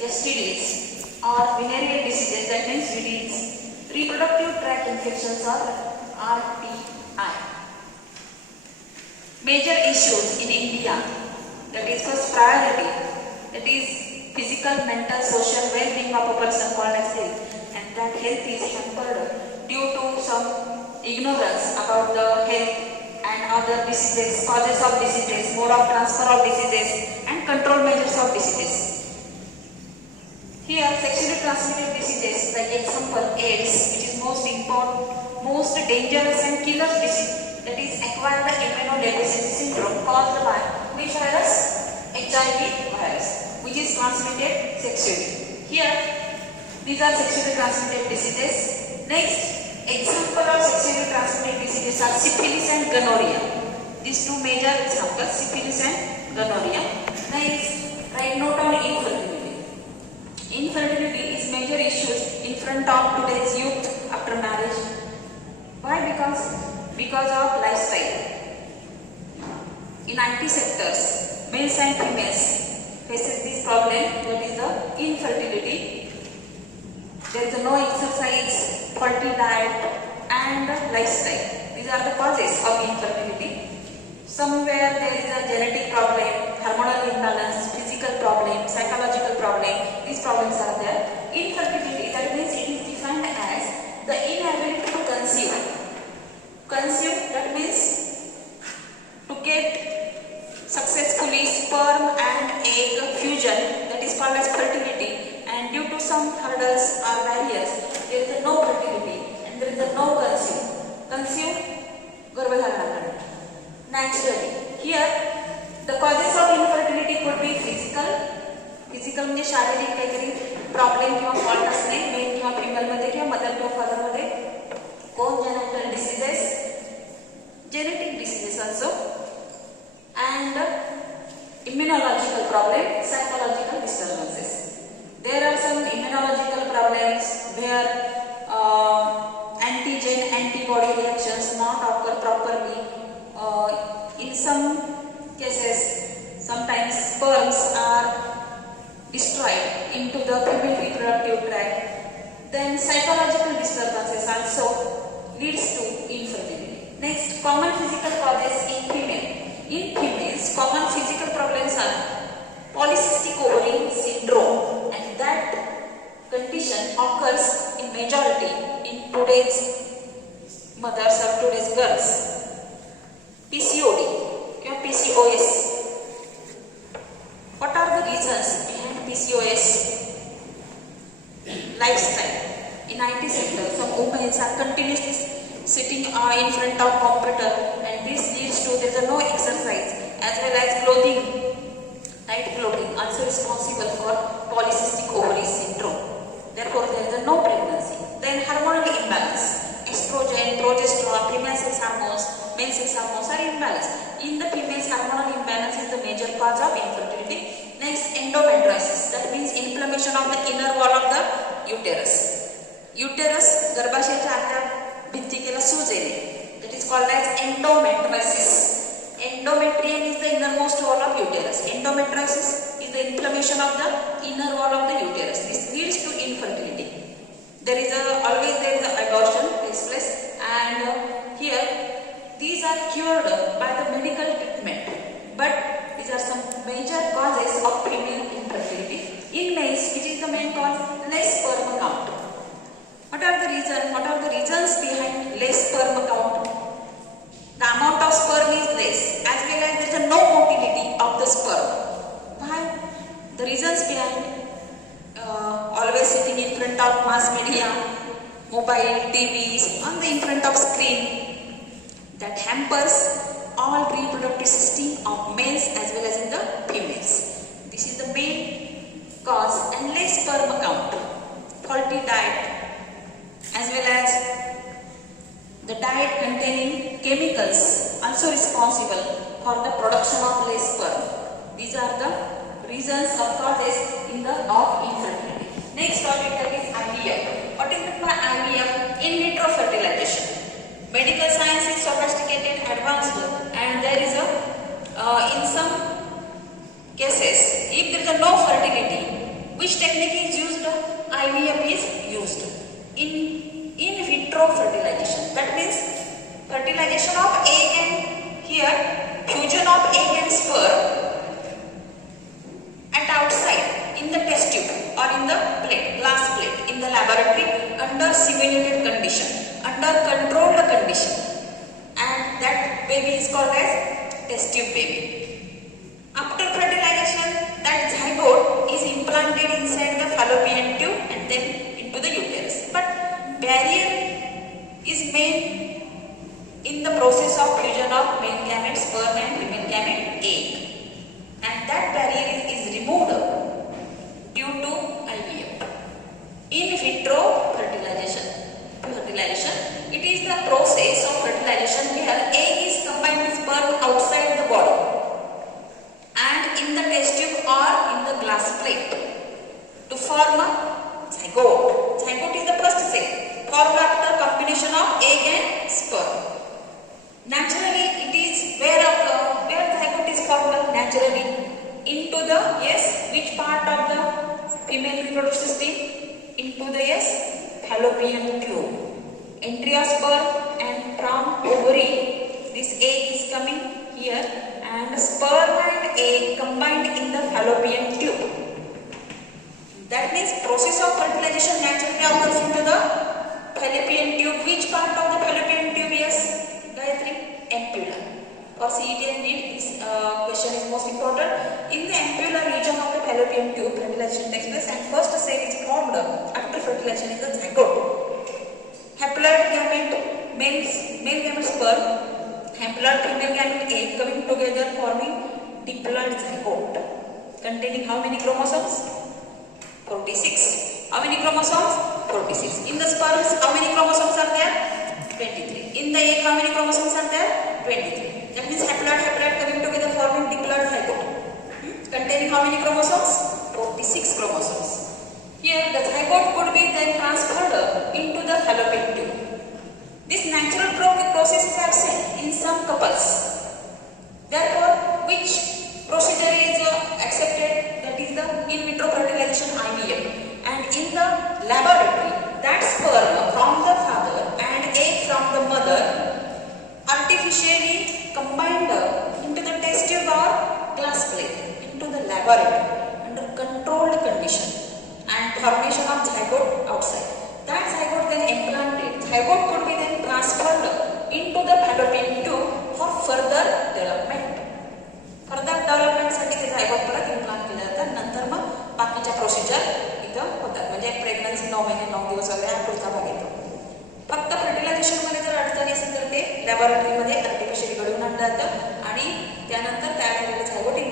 STDs or venereal diseases, that means VDs, reproductive tract infections or RTI. Major issues in India, that is first priority, that is physical, mental, social well-being of a person called as health, and that health is hampered due to some ignorance about the health and other diseases, causes of diseases, mode of transfer of diseases, and control measures of diseases. Here, sexually transmitted diseases, like example AIDS, which is most important, most dangerous and killer disease, that is acquired immunodeficiency syndrome caused by which virus? HIV virus, which is transmitted sexually. Here, these are sexually transmitted diseases. Next, example of sexually transmitted diseases are syphilis and gonorrhea. These two major examples, syphilis and gonorrhea. Next, write note on infertility. Infertility is major issues in front of today's youth after marriage. Why? Because of lifestyle. In IT sectors, males and females faces this problem, that is the infertility. There is no exercise, faulty diet and lifestyle. These are the causes of infertility. Somewhere there is a genetic problem, hormonal imbalance, physical problem, psychological problem. These problems are there. Infertility, that means it is defined as the inability to conceive. Conceive, that means to get successfully sperm and egg fusion, that is called as fertility, and due to some hurdles or barriers, there is no fertility and there is no conceive गर्भधारणा naturally. Here the causes of infertility could be physical म्हणजे शारीरिक काहीतरी problem किंवा fault असणे mail किंवा female मध्ये किंवा mother किंवा father मध्ये, congenital diseases, genetic diseases also, and immunological problem, psychological disturbances. There are some immunological problems where antigen antibody reactions not occur properly. In some cases, sometimes sperms are destroyed into the female reproductive tract. Then psychological disturbances also leads to infertility. Next, common physical causes in female. In females, common physical problems are polycystic ovary syndrome, and that condition occurs in majority in today's mothers or today's girls. PCOD or PCOS. What are the reasons behind PCOS? Lifestyle. In IT sector, some women are continuously sitting in front of computer, and this leads to there is no exercise, as well as clothing. Tight clothing also responsible for polycystic ovary syndrome. Therefore, there is no pregnancy. Then hormonal imbalance. Estrogen, progesterone, female sex hormones, male sex hormones are imbalanced. In the females, hormonal imbalance is the major cause of infertility. Next, endometriosis. That means inflammation of the inner wall of the uterus. Uterus, गर्भाशयाच्या आतल्या भिंतिकेला सूज येणे. That is called as endometriosis. Endometrium is the innermost wall of uterus. Endometriosis is the inflammation of the inner wall of the uterus. This leads to infertility. Always there is a abortion takes place, and here these are cured by the medical treatment, but these are some major causes of female infertility. In males, which is the main cause? Less sperm count. What are the reasons behind less sperm count? The amount of sperm is less, as well as there is no motility of the sperm. Why? The reasons behind always sitting in front of mass media, mobile, TVs, in front of screen, that hampers all reproductive system of males as well as in the females. This is the main cause, and less sperm count, faulty diet, as well as the diet containing chemicals also responsible for the production of less sperm. These are the reasons or causes of infertility. Next topic, that is IVF. What is meant by IVF? In vitro fertilization. Medical science is sophisticated, advanced, and there is in some cases, if there is no fertility, which technique in the test tube or in the plate, glass plate in the laboratory under simulated condition, under controlled condition, and that baby is called as test tube baby. After fertilization, that zygote is implanted inside the fallopian tube and then into the uterus. But barrier is made in the process of fusion of male gamete sperm and female gamete egg, and that barrier is removed due to IVF. In vitro fertilization, it is the process of fertilization where egg is combined with sperm outside the body and in the test tube or in the glass plate to form a zygote. Zygote is the first cell formed after combination of egg and sperm. Naturally, it is where zygote is formed naturally into the which part of the female reproductive system? Into the fallopian tube. Entry of sperm and from ovary, this egg is coming here and sperm and egg combined in the fallopian tube. That means process of fertilization naturally occurs into the fallopian tube. Which part of the fallopian tube? Gayatri? Ampulla. For CET and NEET, this question is most important. In the ampulla region of the fallopian tube, fertilization takes place and first cell is formed after fertilization is the zygote. Haploid gamete, male gamete sperm, haploid female gamete egg coming together forming diploid zygote containing how many chromosomes? 46. How many chromosomes? 46. In the sperms, how many chromosomes are there? 23. In the egg, how many chromosomes are there? 23. That means haploid coming together forming diploid zygote containing how many chromosomes? 46 chromosomes. Here the zygote could be then transferred into the fallopian tube. This natural process is absent in some couples. Therefore, which procedure is accepted? That is the in vitro fertilization, IVF. And in the laboratory, that sperm from the father and egg from the mother artificially combined into the test tube or glass plate into the laboratory under controlled condition and formation of zygote outside. That zygote then implanted. Zygote could be then transferred into the fallopian tube for further development. Further development साठी ते zygote परत implant केलं जातं. नंतर मग बाकीच्या procedure इथं होतात. म्हणजे प्रेग्नन्सी 9 महिने 9 दिवस वगैरे हा पुढचा भाग येतो. फक्त फर्टिलायझेशन मध्ये जर अडचणी असेल तर ते लॅबोरेटरी मध्ये आर्टिफिशियल घडवून आणलं जातं आणि त्यानंतर तयार झालेलं zygote